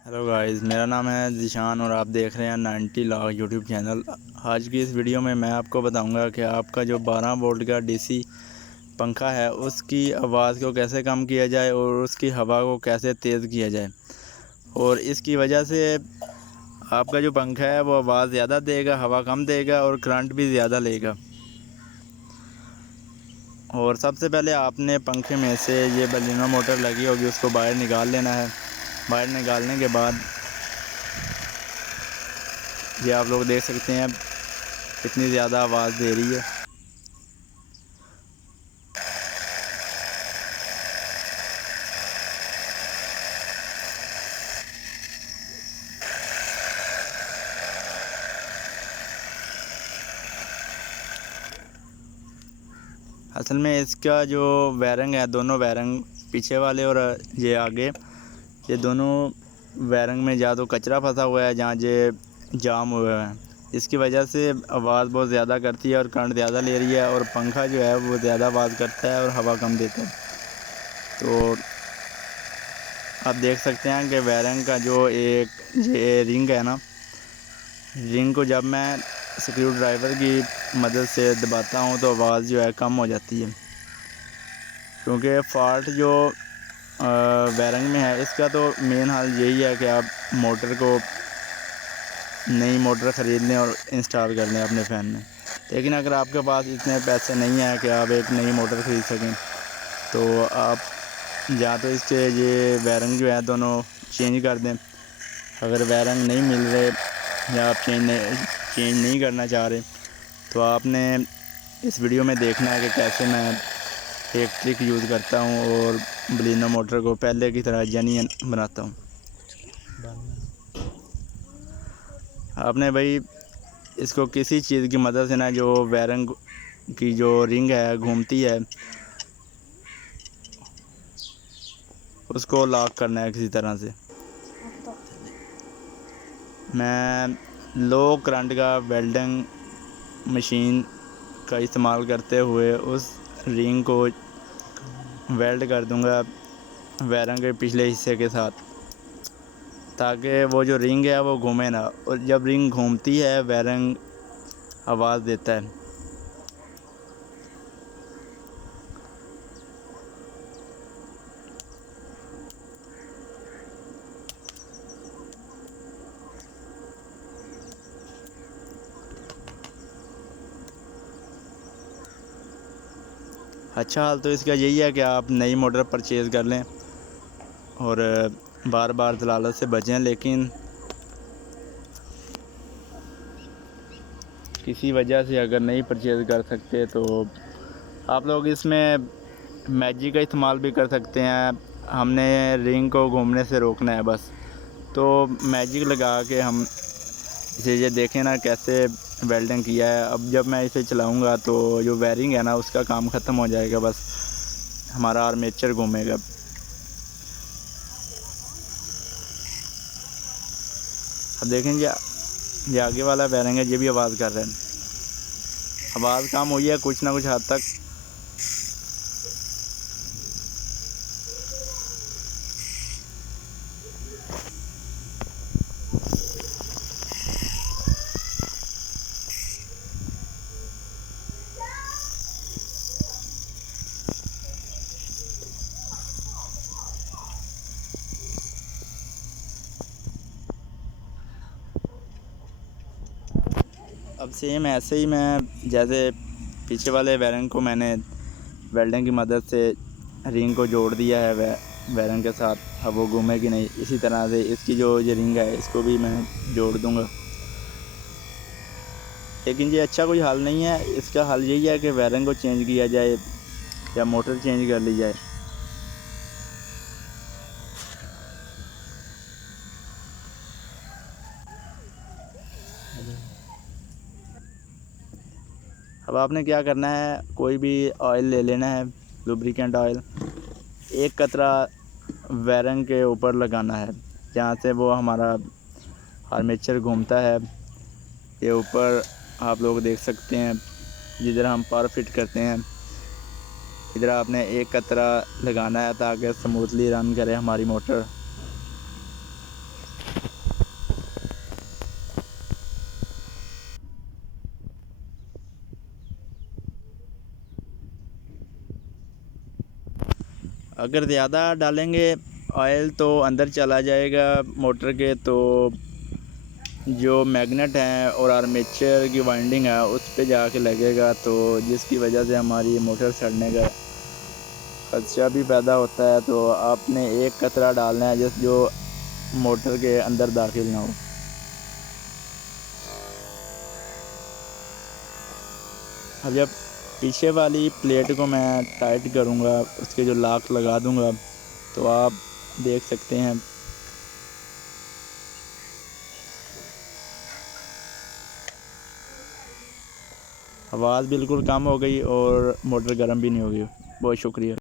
Hello guys, मेरा नाम है ज़ीशान और आप देख रहे हैं 90 लाख यूट्यूब चैनल। आज की इस वीडियो में मैं आपको बताऊंगा कि आपका जो 12 वोल्ट का डीसी पंखा है उसकी आवाज़ को कैसे कम किया जाए और उसकी हवा को कैसे तेज़ किया जाए। और इसकी वजह से आपका जो पंखा है वो आवाज़ ज़्यादा देगा, हवा कम देगा और करंट भी ज़्यादा लेगा। और सबसे पहले आपने पंखे में से ये बलिनो मोटर लगी होगी उसको बाहर निकाल लेना है। बाहर निकालने के बाद ये आप लोग देख सकते हैं कितनी ज़्यादा आवाज़ दे रही है। असल में इसका जो वायरिंग है, दोनों वायरिंग पीछे वाले और ये आगे, ये दोनों वायरिंग में या तो कचरा फंसा हुआ है जहाँ ये जाम हुआ है। इसकी वजह से आवाज़ बहुत ज़्यादा करती है और करंट ज़्यादा ले रही है और पंखा जो है वो ज़्यादा आवाज़ करता है और हवा कम देता है। तो आप देख सकते हैं कि वायरिंग का जो एक ये रिंग है ना, रिंग को जब मैं स्क्रू ड्राइवर की मदद से दबाता हूँ तो आवाज़ जो है कम हो जाती है। क्योंकि फ़ॉल्ट जो वायरिंग में है इसका तो मेन हाल यही है कि आप मोटर को नई मोटर ख़रीद लें और इंस्टॉल कर लें अपने फ़ैन में। लेकिन अगर आपके पास इतने पैसे नहीं हैं कि आप एक नई मोटर ख़रीद सकें तो आप या तो इसके ये वायरिंग जो है दोनों चेंज कर दें। अगर वायरिंग नहीं मिल रहे या आप चेंज नहीं करना चाह रहे तो आपने इस वीडियो में देखना है कि कैसे मैं एक ट्रिक यूज़ करता हूँ और बलिनो मोटर को पहले की तरह जेन्युइन बनाता हूँ। आपने भाई इसको किसी चीज़ की मदद से ना, जो वायरिंग की जो रिंग है घूमती है, उसको लॉक करना है किसी तरह से। मैं लो करंट का वेल्डिंग मशीन का इस्तेमाल करते हुए उस रिंग को वेल्ड कर दूंगा वायरिंग के पिछले हिस्से के साथ, ताकि वो जो रिंग है वो घूमे ना। और जब रिंग घूमती है वायरिंग आवाज़ देता है। अच्छा हाल तो इसका यही है कि आप नई मोटर परचेज़ कर लें और बार बार दलालत से बचें। लेकिन किसी वजह से अगर नहीं परचेज़ कर सकते तो आप लोग इसमें मैजिक का इस्तेमाल भी कर सकते हैं। हमने रिंग को घूमने से रोकना है बस। तो मैजिक लगा के हम इसे ये देखें ना कैसे वेल्डिंग किया है। अब जब मैं इसे चलाऊंगा तो जो वायरिंग है ना उसका काम ख़त्म हो जाएगा, बस हमारा आर्मेचर घूमेगा। अब देखेंगे ये आगे वाला वायरिंग है, ये भी आवाज़ कर रहा है। आवाज़ कम हुई है कुछ ना कुछ हद तक। अब सेम ऐसे ही मैं जैसे पीछे वाले वायरिंग को मैंने वेल्डिंग की मदद से रिंग को जोड़ दिया है वायरिंग के साथ, अब वो घूमेगी नहीं। इसी तरह से इसकी जो ये रिंग है इसको भी मैं जोड़ दूंगा। लेकिन ये अच्छा कोई हल नहीं है। इसका हल यही है कि वायरिंग को चेंज किया जाए या मोटर चेंज कर ली जाए। अब आपने क्या करना है, कोई भी ऑयल ले लेना है, लुब्रिकेंट ऑयल। एक कतरा वायरिंग के ऊपर लगाना है जहाँ से वो हमारा आर्मेचर घूमता है। ये ऊपर आप लोग देख सकते हैं जिधर हम पावर फिट करते हैं, इधर आपने एक कतरा लगाना है ताकि स्मूथली रन करे हमारी मोटर। अगर ज़्यादा डालेंगे ऑयल तो अंदर चला जाएगा मोटर के, तो जो मैग्नेट हैं और आर्मेचर की वाइंडिंग है उस पे जाके लगेगा, तो जिसकी वजह से हमारी मोटर सड़ने का खदशा भी पैदा होता है। तो आपने एक कतरा डालना है जो मोटर के अंदर दाखिल ना हो। अब जब पीछे वाली प्लेट को मैं टाइट करूँगा, उसके जो लॉक लगा दूँगा, तो आप देख सकते हैं आवाज़ बिल्कुल कम हो गई और मोटर गर्म भी नहीं होगी। बहुत शुक्रिया।